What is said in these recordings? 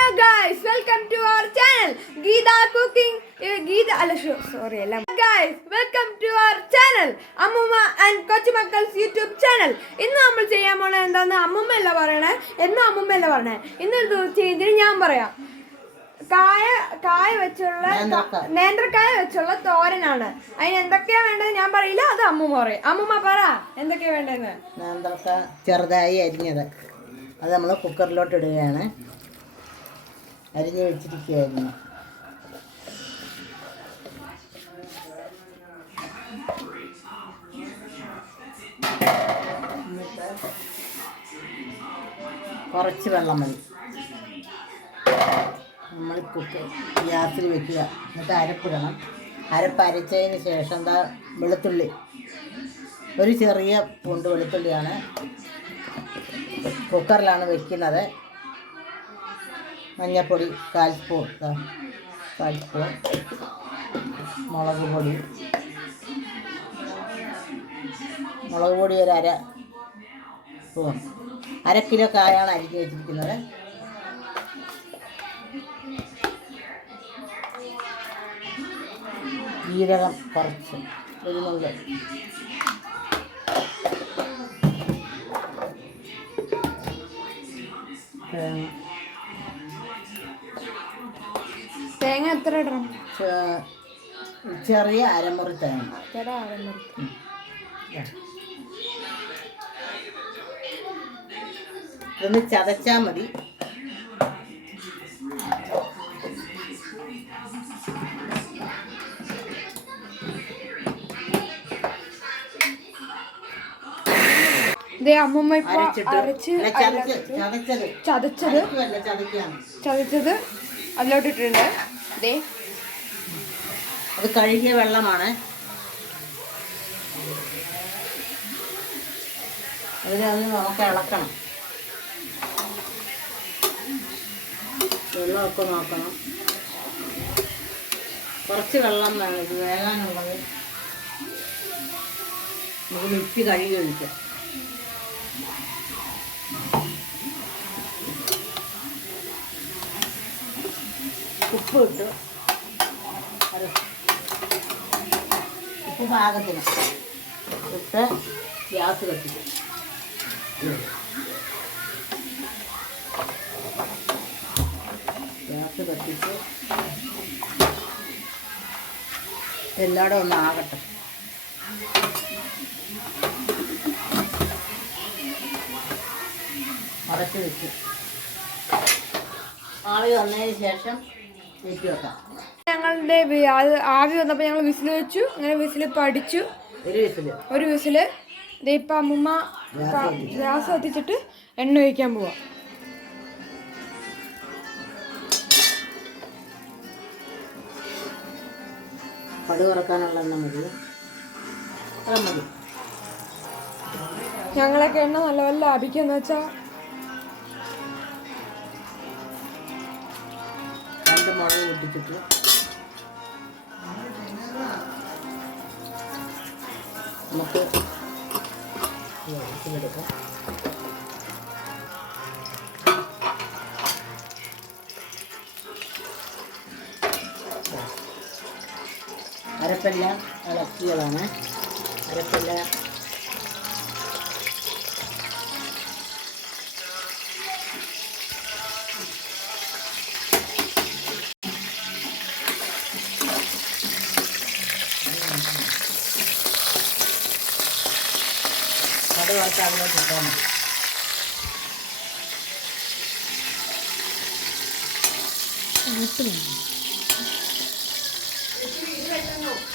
Hello guys, welcome to our channel Geeta Cooking. Guys, welcome to our channel Ammuma and Kochimakkal's YouTube channel. ഇന്ന് നമ്മൾ ചെയ്യാൻ പോണത് എന്താന്ന് അമ്മമ്മല്ല പറയണേ. എന്നാ അമ്മമ്മല്ല പറഞ്ഞേ. ഇന്നൊരു ഇതിന് ഞാൻ പറയാം. കായ വെച്ചുള്ള നേന്ത്രക്കായ വെച്ചുള്ള തോരനാണ്. അതിന് എന്തൊക്കെയാ വേണ്ടത് ഞാൻ പറയില്ല, അത് അമ്മൂമ്മ പറയും. അമ്മൂമ്മ പറ എന്തൊക്കെയാ വേണ്ടതെന്ന്. നേന്ത്രക്കായ ചെറുതായി അരിഞ്ഞത് അത് നമ്മൾ കുക്കറിലോട്ട് ഇടുകയാണ്. അരിഞ്ഞ് വെച്ചിരിക്കുകയായിരുന്നു. കുറച്ച് വെള്ളം മതി. നമ്മൾ ഗ്യാസിൽ വെക്കുക. എന്നിട്ട് അരപ്പിടണം. അരച്ചതിന് ശേഷം എന്താ വെളുത്തുള്ളി, ഒരു ചെറിയ പൂണ്ട് വെളുത്തുള്ളിയാണ്. കുക്കറിലാണ് വെക്കുന്നത്. മഞ്ഞൾപ്പൊടി കാൽ സ്പൂൺ, മുളക് പൊടി ഒരു അര സ്പൂൺ. 1 കിലോ കായാണ് അരിഞ്ഞ് വെച്ചിരിക്കുന്നത്. ജീരകം കുറച്ച്, ഒരു നുള്ള്. തേങ്ങ എത്ര ഇടണം? ചെറിയ അരമുറി തേങ്ങ. ഇതൊന്ന് ചതച്ചാൽ മതി. അമ്മൂമ്മ ഇപ്പൊ ചതച്ചത് അതിലോട്ട് ഇട്ടിട്ടുണ്ട്. അത് കഴുകിയ വെള്ളമാണ്. അതിനൊന്ന് നമുക്ക് ഇളക്കണം. വെള്ളമൊക്കെ നോക്കണം. കുറച്ച് വെള്ളം വേണം ഇത് വേകാനുള്ളത്. നമുക്ക് മിക്സി കഴുകി ഒഴിക്കാം. ഉപ്പ് ഇട്ട് ഉപ്പ് പാകത്തിന് ഇട്ട് ഗ്യാസ് കത്തിക്കും. ഗ്യാസ് കത്തിച്ച് എല്ലായിടും ഒന്ന് ആകട്ടെ. അടച്ച് വെച്ച് ആവി വന്നതിന് ശേഷം വെച്ച് വെക്കാം. ഞങ്ങളുടെ ആവി വന്നപ്പോൾ ഞങ്ങൾ വിസിൽ വെച്ചു. അങ്ങനെ വിസിൽ പഠിച്ചു. ഒരു വിസില്. ഇപ്പം അമ്മൂമ്മ ഗ്യാസ് കത്തിച്ചിട്ട് എണ്ണ ഒഴിക്കാൻ പോവാം. കടുക് വറക്കാനുള്ള എണ്ണ മതി. ഞങ്ങളൊക്കെ എണ്ണ നല്ലപോലെ ലാഭിക്കാന്ന് വെച്ചാൽ 2 മുളക് പൊട്ടിച്ചിട്ട് നമുക്ക് എടുക്കാം. അരപ്പെല്ലാം ഇളക്കിയതാണ്. അരപ്പെല്ലാം കടുക് വറുത്ത് അതിലോട്ട് ഇട്ടാൽ മതി.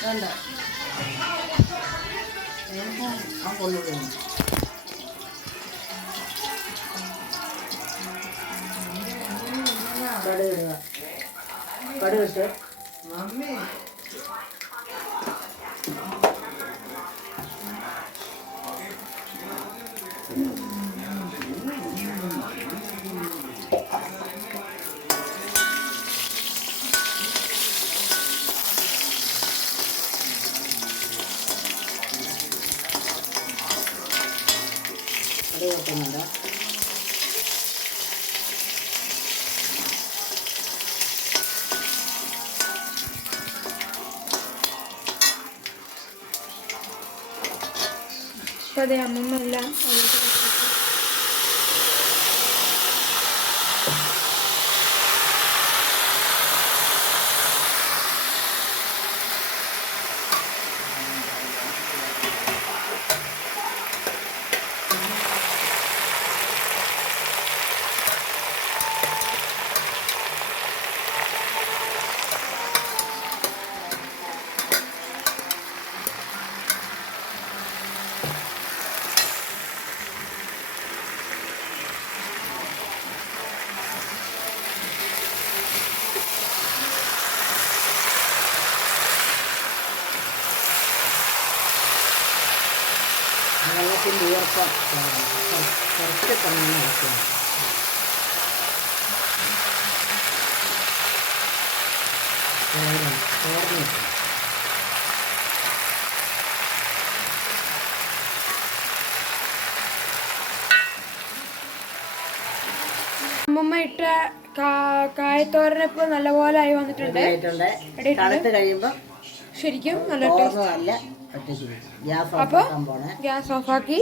വേണ്ട ആ കൊള്ളു വേണം. കടുക് ഇടുക. കടുകിട്ട് കടുക് വെക്കുന്നുണ്ട്. അപ്പോൾ അതേ അമ്മമ്മ എല്ലാം വെള്ളത്തിൻ്റെ ഈർപ്പം കുറച്ച് തന്നെ വയ്ക്കണം. തോർന്ന് അമ്മമ്മ ഇട്ട കായത്തോരനിപ്പോൾ നല്ലപോലെ ആയി വന്നിട്ടുണ്ട്. തണുത്ത് കഴിയുമ്പോൾ ശരിക്കും നല്ല ടേസ്റ്റ്. അപ്പോൾ ഗ്യാസ് ഓഫാക്കി.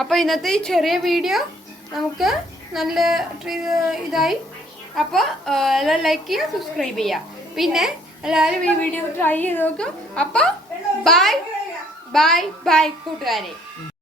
അപ്പോൾ ഇന്നത്തെ ഈ ചെറിയ വീഡിയോ നമുക്ക് നല്ല ഇതായി. അപ്പോൾ എല്ലാവരും ലൈക്ക് ചെയ്യുക, സബ്സ്ക്രൈബ് ചെയ്യുക. പിന്നെ എല്ലാവരും ഈ വീഡിയോ ട്രൈ ചെയ്ത് നോക്കും. അപ്പോൾ ബൈ ബൈ ബൈ കൂട്ടുകാരെ.